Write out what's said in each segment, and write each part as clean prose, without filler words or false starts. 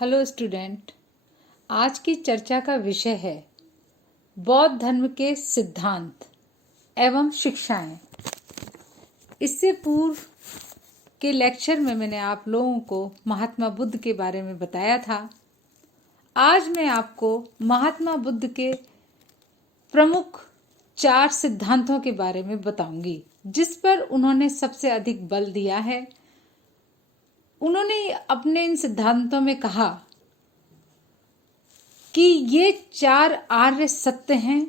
Hello student. आज की चर्चा का विषय है बौद्ध धर्म के सिद्धांत एवं शिक्षाएं। इससे पूर्व के लेक्चर में मैंने आप लोगों को महात्मा बुद्ध के बारे में बताया था। आज मैं आपको महात्मा बुद्ध के प्रमुख 4 सिद्धांतों के बारे में बताऊंगी, जिस पर उन्होंने सबसे अधिक बल दिया है। उन्होंने अपने इन सिद्धांतों में कहा कि ये 4 आर्य सत्य हैं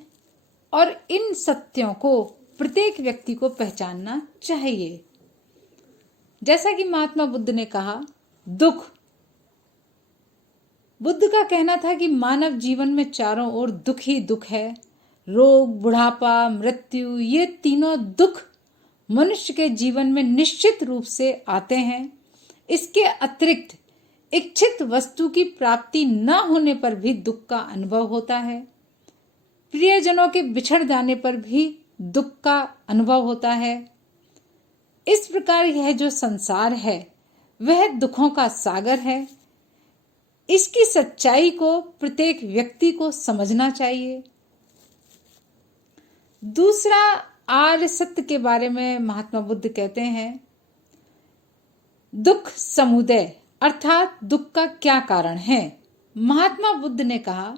और इन सत्यों को प्रत्येक व्यक्ति को पहचानना चाहिए। जैसा कि महात्मा बुद्ध ने कहा, दुख। बुद्ध का कहना था कि मानव जीवन में चारों ओर दुख ही दुख है। रोग, बुढ़ापा, मृत्यु, ये तीनों दुख मनुष्य के जीवन में निश्चित रूप से आते हैं। इसके अतिरिक्त इच्छित वस्तु की प्राप्ति न होने पर भी दुख का अनुभव होता है। प्रियजनों के बिछड़ जाने पर भी दुख का अनुभव होता है। इस प्रकार यह जो संसार है वह दुखों का सागर है। इसकी सच्चाई को प्रत्येक व्यक्ति को समझना चाहिए। दूसरा आर्य सत्य के बारे में महात्मा बुद्ध कहते हैं, दुख समुदय, अर्थात दुख का क्या कारण है। महात्मा बुद्ध ने कहा,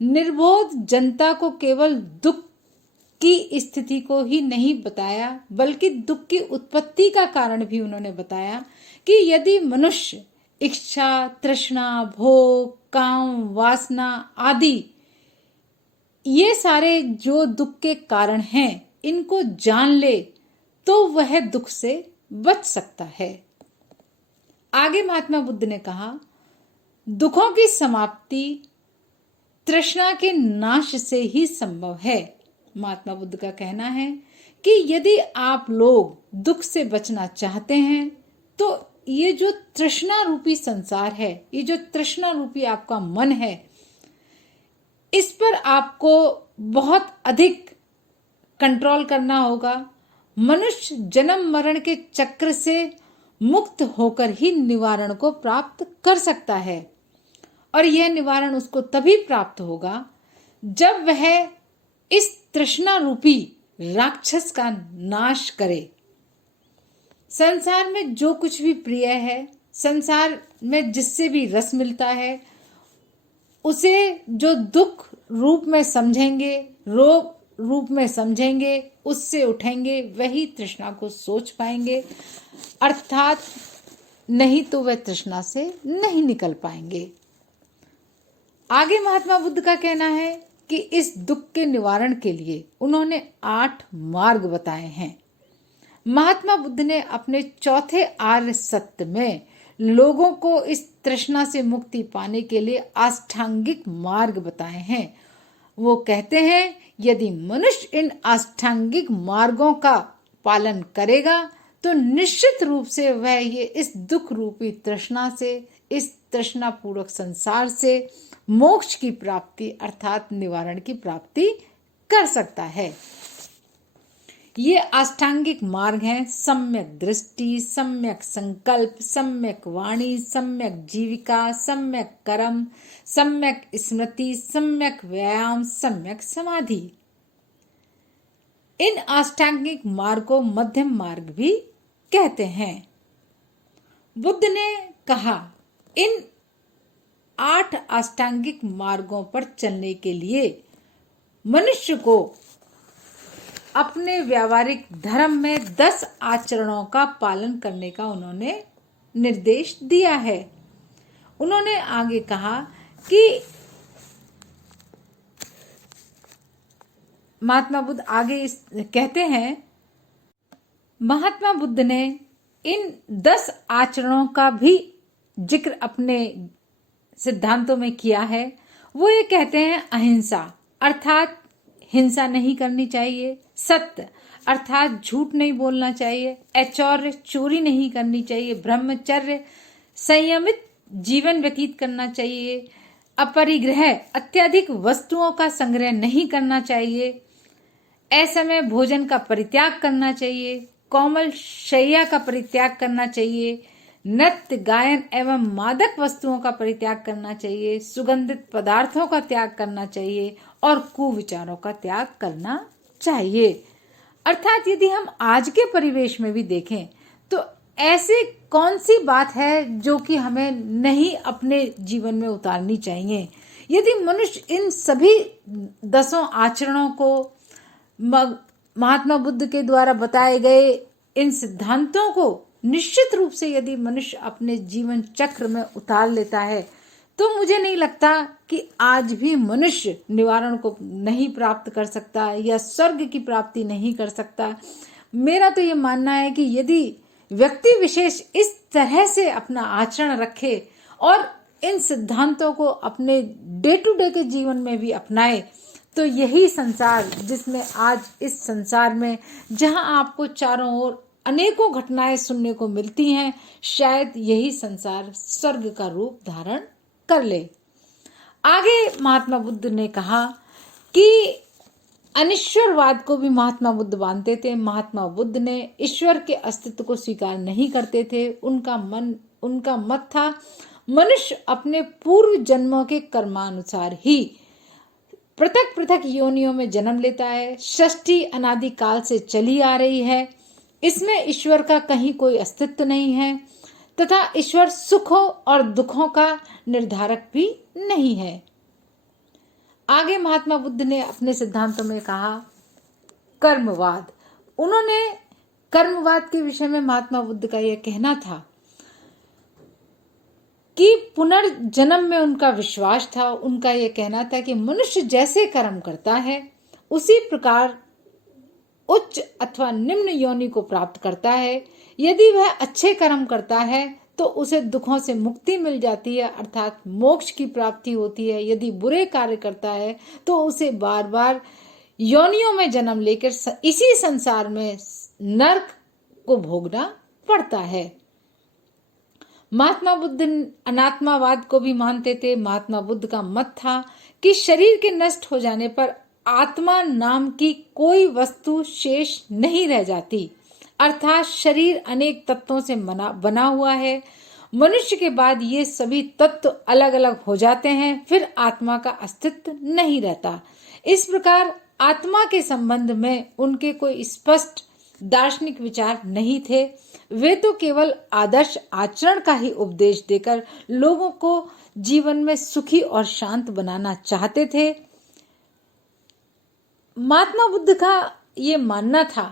निर्बोध जनता को केवल दुख की स्थिति को ही नहीं बताया, बल्कि दुख की उत्पत्ति का कारण भी उन्होंने बताया कि यदि मनुष्य इच्छा, तृष्णा, भोग, काम, वासना आदि ये सारे जो दुख के कारण हैं इनको जान ले तो वह दुख से बच सकता है। आगे महात्मा बुद्ध ने कहा, दुखों की समाप्ति तृष्णा के नाश से ही संभव है। महात्मा बुद्ध का कहना है कि यदि आप लोग दुख से बचना चाहते हैं तो ये जो तृष्णा रूपी संसार है, ये जो तृष्णा रूपी आपका मन है, इस पर आपको बहुत अधिक कंट्रोल करना होगा। मनुष्य जन्म मरण के चक्र से मुक्त होकर ही निवारण को प्राप्त कर सकता है, और यह निवारण उसको तभी प्राप्त होगा जब वह इस तृष्णा रूपी राक्षस का नाश करे। संसार में जो कुछ भी प्रिय है, संसार में जिससे भी रस मिलता है, उसे जो दुख रूप में समझेंगे, रोग रूप में समझेंगे, उससे उठेंगे, वही तृष्णा को सोच पाएंगे, अर्थात नहीं तो वह तृष्णा से नहीं निकल पाएंगे। आगे महात्मा बुद्ध का कहना है कि इस दुख के निवारण के लिए उन्होंने 8 मार्ग बताए हैं। महात्मा बुद्ध ने अपने चौथे आर्य सत्य में लोगों को इस तृष्णा से मुक्ति पाने के लिए अष्टांगिक मार्ग बताए हैं। वो कहते हैं, यदि मनुष्य इन अष्टांगिक मार्गों का पालन करेगा तो निश्चित रूप से वह ये इस दुख रूपी तृष्णा से, इस तृष्णा पूर्वक संसार से मोक्ष की प्राप्ति अर्थात निवारण की प्राप्ति कर सकता है। ये अष्टांगिक मार्ग हैं: सम्यक दृष्टि, सम्यक संकल्प, सम्यक वाणी, सम्यक जीविका, सम्यक कर्म, सम्यक स्मृति, सम्यक व्यायाम, सम्यक समाधि। इन अष्टांगिक मार्ग को मध्यम मार्ग भी कहते हैं। बुद्ध ने कहा, इन 8 अष्टांगिक मार्गों पर चलने के लिए मनुष्य को अपने व्यावहारिक धर्म में 10 आचरणों का पालन करने का उन्होंने निर्देश दिया है। उन्होंने आगे कहा कि महात्मा बुद्ध आगे कहते हैं, महात्मा बुद्ध ने इन 10 आचरणों का भी जिक्र अपने सिद्धांतों में किया है। वो ये कहते हैं, अहिंसा अर्थात हिंसा नहीं करनी चाहिए, सत्य अर्थात झूठ नहीं बोलना चाहिए, ऐश्वर्य चोरी नहीं करनी चाहिए, ब्रह्मचर्य संयमित जीवन व्यतीत करना चाहिए, अपरिग्रह अत्यधिक वस्तुओं का संग्रह नहीं करना चाहिए, असमय भोजन का परित्याग करना चाहिए, कोमल शैया का परित्याग करना चाहिए, नृत्य, गायन एवं मादक वस्तुओं का परित्याग करना चाहिए, सुगंधित पदार्थों का त्याग करना चाहिए और कुविचारों का त्याग करना चाहिए। अर्थात यदि हम आज के परिवेश में भी देखें तो ऐसी कौन सी बात है जो कि हमें नहीं अपने जीवन में उतारनी चाहिए। यदि मनुष्य इन सभी 10 आचरणों को महात्मा बुद्ध के द्वारा बताए गए इन सिद्धांतों को निश्चित रूप से यदि मनुष्य अपने जीवन चक्र में उतार लेता है तो मुझे नहीं लगता कि आज भी मनुष्य निवारण को नहीं प्राप्त कर सकता या स्वर्ग की प्राप्ति नहीं कर सकता। मेरा तो ये मानना है कि यदि व्यक्ति विशेष इस तरह से अपना आचरण रखे और इन सिद्धांतों को अपने डे टू डे के जीवन में भी अपनाए तो यही संसार, जिसमें आज इस संसार में जहां आपको चारों ओर अनेकों घटनाएं सुनने को मिलती हैं, शायद यही संसार स्वर्ग का रूप धारण कर ले। आगे महात्मा बुद्ध ने कहा कि अनिश्वरवाद को भी महात्मा बुद्ध मानते थे। महात्मा बुद्ध ने ईश्वर के अस्तित्व को स्वीकार नहीं करते थे। उनका मत था मनुष्य अपने पूर्व जन्मों के कर्मानुसार ही पृथक पृथक योनियों में जन्म लेता है। सृष्टि अनादि काल से चली आ रही है, इसमें ईश्वर का कहीं कोई अस्तित्व नहीं है तथा ईश्वर सुखों और दुखों का निर्धारक भी नहीं है। आगे महात्मा बुद्ध ने अपने सिद्धांतों में कहा कर्मवाद। उन्होंने कर्मवाद के विषय में महात्मा बुद्ध का यह कहना था कि पुनर्जन्म में उनका विश्वास था। उनका यह कहना था कि मनुष्य जैसे कर्म करता है उसी प्रकार उच्च अथवा निम्न योनि को प्राप्त करता है। यदि वह अच्छे कर्म करता है तो उसे दुखों से मुक्ति मिल जाती है, अर्थात मोक्ष की प्राप्ति होती है। यदि बुरे कार्य करता है तो उसे बार बार योनियों में जन्म लेकर इसी संसार में नरक को भोगना पड़ता है। महात्मा बुद्ध अनात्मावाद को भी मानते थे। महात्मा बुद्ध का मत था कि शरीर के नष्ट हो जाने पर आत्मा नाम की कोई वस्तु शेष नहीं रह जाती, अर्थात शरीर अनेक तत्वों से बना हुआ है। मनुष्य के बाद ये सभी तत्व अलग अलग हो जाते हैं, फिर आत्मा का अस्तित्व नहीं रहता। इस प्रकार आत्मा के संबंध में उनके कोई स्पष्ट दार्शनिक विचार नहीं थे। वे तो केवल आदर्श आचरण का ही उपदेश देकर लोगों को जीवन में सुखी और शांत बनाना चाहते थे। महात्मा बुद्ध का ये मानना था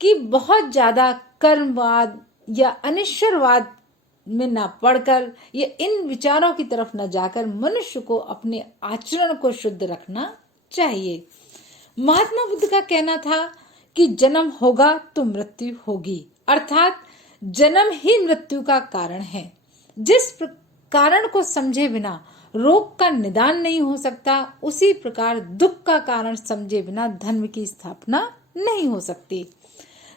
कि बहुत ज्यादा कर्मवाद या अनिश्वरवाद में न पढ़कर या इन विचारों की तरफ न जाकर मनुष्य को अपने आचरण को शुद्ध रखना चाहिए। महात्मा बुद्ध का कहना था कि जन्म होगा तो मृत्यु होगी, अर्थात जन्म ही मृत्यु का कारण है। जिस कारण को समझे बिना रोग का निदान नहीं हो सकता, उसी प्रकार दुख का कारण समझे बिना धर्म की स्थापना नहीं हो सकती।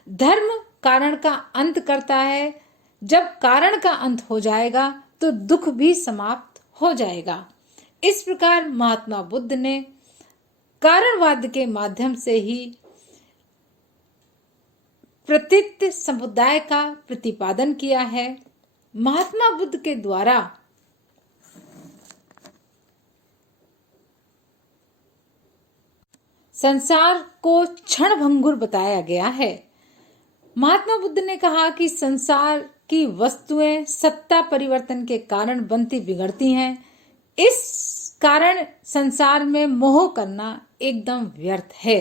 धर्म कारण का अंत करता है। जब कारण का अंत हो जाएगा तो दुख भी समाप्त हो जाएगा। इस प्रकार महात्मा बुद्ध ने कारणवाद के माध्यम से ही प्रतीत समुदाय का प्रतिपादन किया है। महात्मा बुद्ध के द्वारा संसार को क्षणभंगुर बताया गया है। महात्मा बुद्ध ने कहा कि संसार की वस्तुएं सत्ता परिवर्तन के कारण बनती बिगड़ती हैं। इस कारण संसार में मोह करना एकदम व्यर्थ है।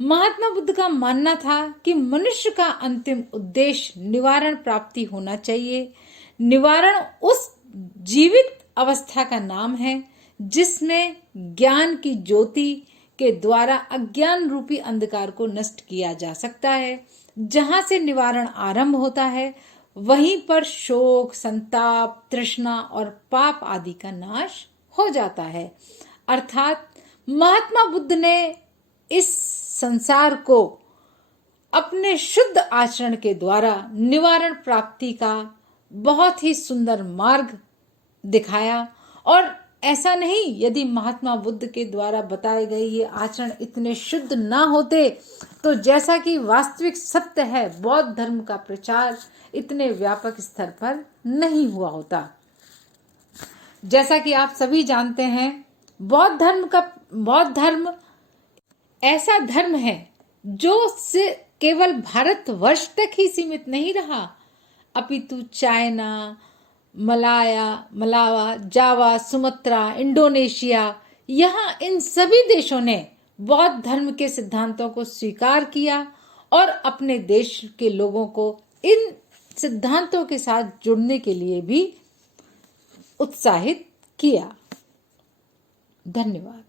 महात्मा बुद्ध का मानना था कि मनुष्य का अंतिम उद्देश्य निवारण प्राप्ति होना चाहिए। निवारण उस जीवित अवस्था का नाम है जिसमें ज्ञान की ज्योति के द्वारा अज्ञान रूपी अंधकार को नष्ट किया जा सकता है। जहां से निवारण आरंभ होता है वहीं पर शोक, संताप, तृष्णा और पाप आदि का नाश हो जाता है। अर्थात महात्मा बुद्ध ने इस संसार को अपने शुद्ध आचरण के द्वारा निवारण प्राप्ति का बहुत ही सुंदर मार्ग दिखाया और ऐसा नहीं, यदि महात्मा बुद्ध के द्वारा बताए गए ये आचरण इतने शुद्ध ना होते तो जैसा कि वास्तविक सत्य है, बौद्ध धर्म का प्रचार इतने व्यापक स्तर पर नहीं हुआ होता। जैसा कि आप सभी जानते हैं, बौद्ध धर्म ऐसा धर्म है जो से केवल भारतवर्ष तक ही सीमित नहीं रहा, अपितु चाइना, मलावा, जावा, सुमात्रा, इंडोनेशिया, यहाँ इन सभी देशों ने बौद्ध धर्म के सिद्धांतों को स्वीकार किया और अपने देश के लोगों को इन सिद्धांतों के साथ जुड़ने के लिए भी उत्साहित किया। धन्यवाद।